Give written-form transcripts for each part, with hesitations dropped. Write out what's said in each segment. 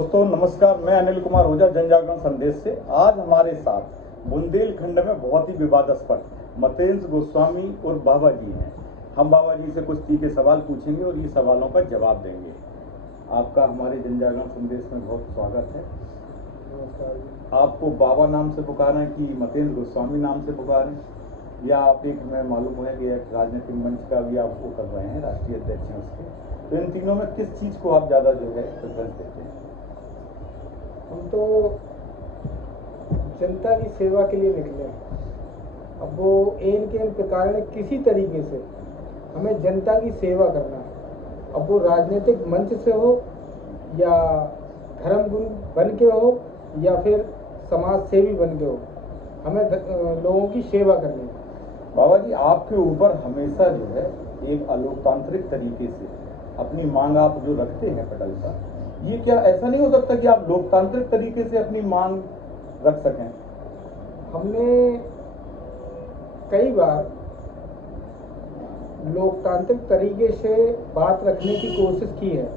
दोस्तों नमस्कार, मैं अनिल कुमार ओझा जन जागरण संदेश से। आज हमारे साथ बुंदेलखंड में बहुत ही विवादास्पद मतेंद्र गोस्वामी और बाबा जी हैं। हम बाबा जी से कुछ तीखे सवाल पूछेंगे और ये सवालों का जवाब देंगे। आपका हमारे जन जागरण संदेश में बहुत स्वागत है। नमस्कार। आपको बाबा नाम से पुकारें कि मतेंद्र गोस्वामी नाम से पुकारें, या आप एक हमें मालूम है कि एक राजनीतिक मंच का भी आप वो कर रहे हैं, राष्ट्रीय अध्यक्ष हैं उसके, तो इन तीनों में किस चीज़ को आप ज़्यादा जो है प्रेफरेंस देते हैं? हम तो जनता की सेवा के लिए निकले हैं। अब वो इन के इन प्रकार में किसी तरीके से हमें जनता की सेवा करना है। अब वो राजनीतिक मंच से हो या धर्मगुरु बन के हो या फिर समाज सेवी बन के हो, हमें लोगों की सेवा करनी है। बाबा जी, आपके ऊपर हमेशा जो है एक अलोकतांत्रिक तरीके से अपनी मांग आप जो रखते हैं पटल का, ये क्या ऐसा नहीं हो सकता कि आप लोकतांत्रिक तरीके से अपनी मांग रख सकें? हमने कई बार लोकतांत्रिक तरीके से बात रखने की कोशिश की है।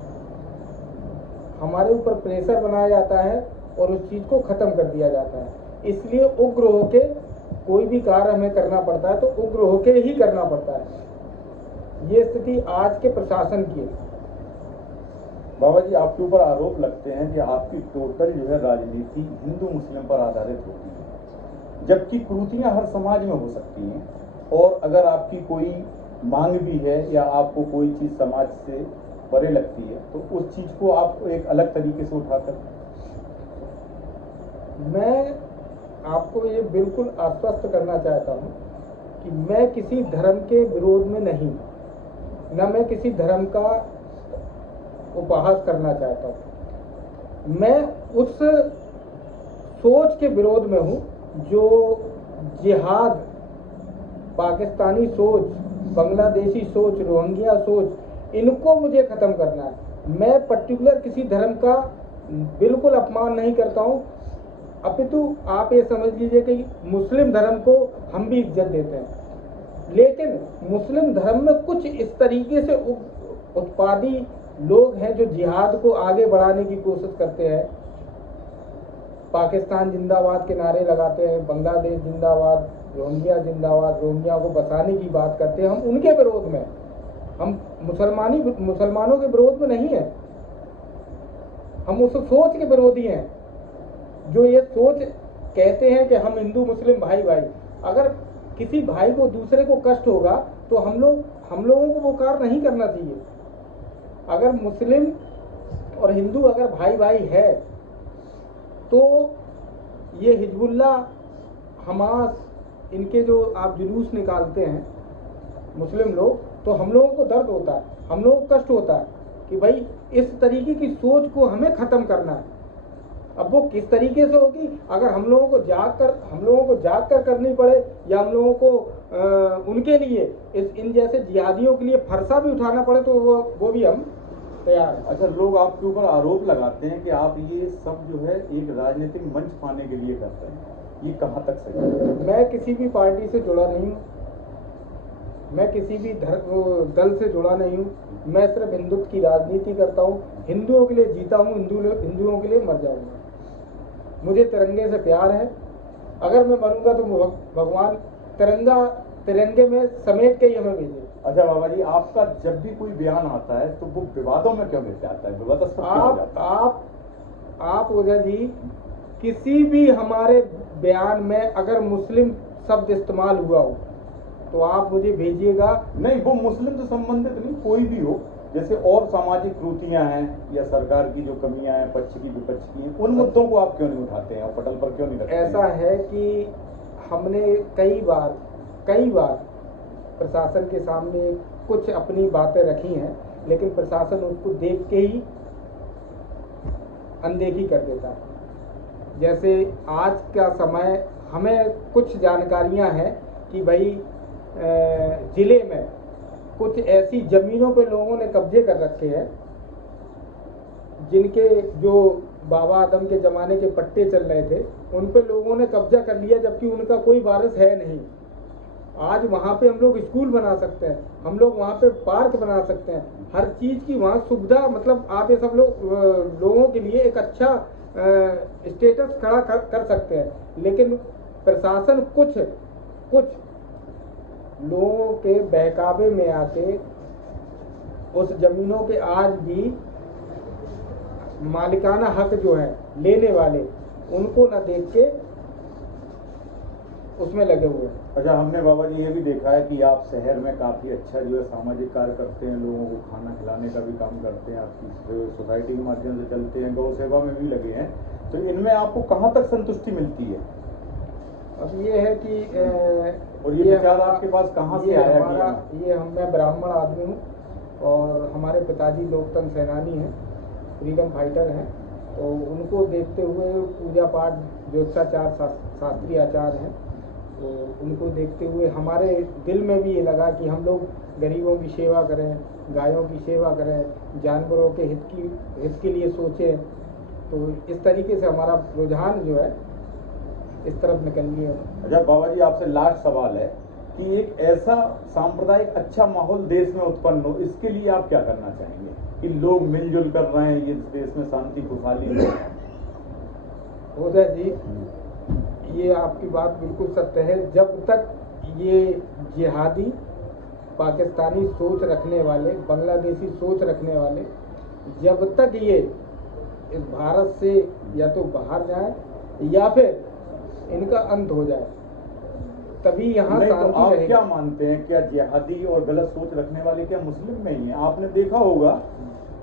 हमारे ऊपर प्रेशर बनाया जाता है और उस चीज़ को ख़त्म कर दिया जाता है। इसलिए उग्र होके कोई भी कार्य हमें करना पड़ता है तो उग्र होके ही करना पड़ता है। ये स्थिति आज के प्रशासन की है। बाबा जी, आपके ऊपर आरोप लगते हैं कि आपकी टोटल जो है राजनीति हिंदू मुस्लिम पर आधारित होती है, जबकि कुरीतियां हर समाज में हो सकती हैं। और अगर आपकी कोई मांग भी है या आपको कोई चीज़ समाज से परे लगती है तो उस चीज़ को आप एक अलग तरीके से उठाकर। मैं आपको ये बिल्कुल आश्वस्त करना चाहता हूँ कि मैं किसी धर्म के विरोध में नहीं, न मैं किसी धर्म का उपहास करना चाहता हूँ। मैं उस सोच के विरोध में हूँ जो जिहाद, पाकिस्तानी सोच, बांग्लादेशी सोच, रोहिंग्या सोच, इनको मुझे ख़त्म करना है। मैं पर्टिकुलर किसी धर्म का बिल्कुल अपमान नहीं करता हूँ, अपितु आप ये समझ लीजिए कि मुस्लिम धर्म को हम भी इज्जत देते हैं। लेकिन मुस्लिम धर्म में कुछ इस तरीके से उत्पादी लोग हैं जो जिहाद को आगे बढ़ाने की कोशिश करते हैं। पाकिस्तान जिंदाबाद के नारे लगाते हैं, बांग्लादेश जिंदाबाद, रोहिंग्या जिंदाबाद, रोहिंग्या को बसाने की बात करते हैं। हम उनके विरोध में, हम मुसलमानों के विरोध में नहीं है। हम उस सोच के विरोधी हैं जो ये सोच कहते हैं कि हम हिंदू मुस्लिम भाई भाई। अगर किसी भाई को दूसरे को कष्ट होगा तो हम लोगों को वो कार्य नहीं करना चाहिए। अगर मुस्लिम और हिंदू अगर भाई भाई है तो ये हिजबुल्लाह, हमास, इनके जो आप जुलूस निकालते हैं मुस्लिम लोग, तो हम लोगों को दर्द होता है, हम लोगों को कष्ट होता है कि भाई इस तरीके की सोच को हमें ख़त्म करना है। अब वो किस तरीके से होगी? अगर हम लोगों को जाग कर करनी पड़े या हम लोगों को उनके लिए इन जैसे जिहादियों के लिए फरसा भी उठाना पड़े तो वो भी हम तैयार हैं। अच्छा, लोग आपके ऊपर आरोप लगाते हैं कि आप ये सब जो है एक राजनीतिक मंच पाने के लिए करते हैं, ये कहाँ तक सही है? मैं किसी भी पार्टी से जुड़ा नहीं हूँ, मैं किसी भी दल से जुड़ा नहीं हूँ। मैं सिर्फ हिंदुत्व की राजनीति करता हूँ, हिंदुओं के लिए जीता हूँ, हिंदुओं के लिए मर जाऊँगा। मुझे तिरंगे से प्यार है। अगर मैं मरूंगा तो भगवान तिरंगे में समेट के ही हमें भेजे। अच्छा बाबा जी, आपका जब भी कोई बयान आता है तो वो विवादों में क्यों गिर जाता है? विवादास्पद क्यों हो जाता है? आप ओझा जी, किसी भी हमारे बयान में अगर मुस्लिम शब्द इस्तेमाल हुआ हो तो आप मुझे भेजिएगा। नहीं, वो मुस्लिम से संबंधित नहीं, कोई भी हो, जैसे और सामाजिक कुरीतियां हैं या सरकार की जो कमियां हैं, पक्ष की विपक्ष की, उन मुद्दों को आप क्यों नहीं उठाते हैं और पटल पर क्यों नहीं रखते हैं? ऐसा है कि हमने कई बार प्रशासन के सामने कुछ अपनी बातें रखी हैं, लेकिन प्रशासन उसको देख के ही अनदेखी कर देता है। जैसे आज का समय, हमें कुछ जानकारियां हैं कि भाई जिले में कुछ ऐसी जमीनों पे लोगों ने कब्जे कर रखे हैं जिनके जो बाबा आदम के ज़माने के पट्टे चल रहे थे, उन पे लोगों ने कब्जा कर लिया, जबकि उनका कोई वारिस है नहीं। आज वहाँ पे हम लोग स्कूल बना सकते हैं, हम लोग वहाँ पे पार्क बना सकते हैं, हर चीज़ की वहाँ सुविधा, मतलब आप ये सब लोग लोगों के लिए एक अच्छा स्टेटस खड़ा कर सकते हैं। लेकिन प्रशासन कुछ लोगों के बहकावे में आके उस जमीनों के आज भी मालिकाना हक जो है लेने वाले, उनको न देख के उसमें लगे हुए हैं। अच्छा, हमने बाबा जी ये भी देखा है कि आप शहर में काफ़ी अच्छा जो है सामाजिक कार्य करते हैं, लोगों को खाना खिलाने का भी काम करते हैं, आपकी सोसाइटी के माध्यम से चलते हैं, गौ सेवा में भी लगे हैं, तो इनमें आपको कहाँ तक संतुष्टि मिलती है? अब ये है कि और ये विचार आपके पास कहाँ से आया? मैं ब्राह्मण आदमी हूँ और हमारे पिताजी लोकतंत्र सेनानी हैं, फ्रीडम फाइटर हैं, तो उनको देखते हुए पूजा पाठ ज्योतिषाचार शास्त्रीय आचार हैं, तो उनको देखते हुए हमारे दिल में भी ये लगा कि हम लोग गरीबों की सेवा करें, गायों की सेवा करें, जानवरों के हित के लिए सोचें। तो इस तरीके से हमारा रुझान जो है इस तरफ निकल लिया। अच्छा बाबा जी, आपसे लास्ट सवाल है कि एक ऐसा सांप्रदायिक अच्छा माहौल देश में उत्पन्न हो, इसके लिए आप क्या करना चाहेंगे कि लोग मिलजुल कर रहे हैं, ये देश में शांति खुशहाली हो जाए जी? ये आपकी बात बिल्कुल सत्य है। जब तक ये जिहादी पाकिस्तानी सोच रखने वाले, बांग्लादेशी सोच रखने वाले, जब तक ये इस भारत से या तो बाहर जाए या फिर इनका अंत हो जाए, तभी यहाँ शांति तो आप रहेगी। क्या मानते हैं, क्या जिहादी और गलत सोच रखने वाले क्या मुस्लिम में ही है? आपने देखा होगा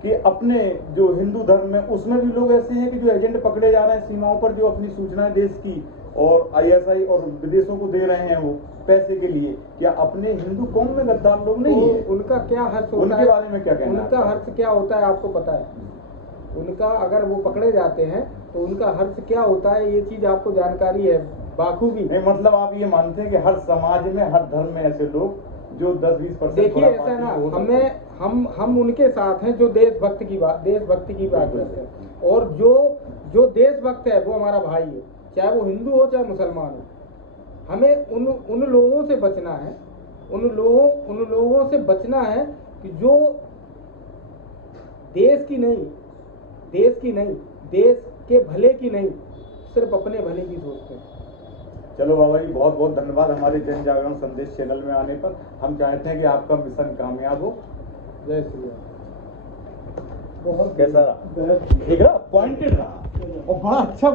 कि अपने जो हिंदू धर्म में उसमें भी लोग ऐसे हैं कि जो एजेंट पकड़े जा रहे हैं सीमाओं पर, जो अपनी सूचनाएं देश की और आईएसआई और विदेशों को दे रहे हैं वो पैसे के लिए। क्या अपने हिंदू कौम में गद्दार लोग नहीं है? उनका क्या हर्ष होता उनके है? बारे में क्या कहना है? उनका हर्ष क्या होता है आपको पता है? उनका अगर वो पकड़े जाते हैं तो उनका हर्ष क्या होता है, ये चीज आपको जानकारी है बाखूबी? नहीं, मतलब आप ये मानते हैं कि हर समाज में, हर धर्म में ऐसे लोग जो 10-20% देखिए ऐसा ना, हम उनके साथ हैं जो देशभक्ति की बात करते हैं, और जो देशभक्त है वो हमारा भाई है, चाहे वो हिंदू हो चाहे मुसलमान हो। हमें उन लोगों से बचना है, उन लोगों से बचना है कि जो देश के भले की नहीं, सिर्फ अपने भले की सोचते हैं। चलो बाबा जी, बहुत बहुत धन्यवाद हमारे जन जागरण संदेश चैनल में आने पर। हम चाहते हैं कि आपका मिशन कामयाब हो। जय श्री राम। बहुत कैसा रहा? ठीक रहा, पॉइंटेड रहा और बड़ा अच्छा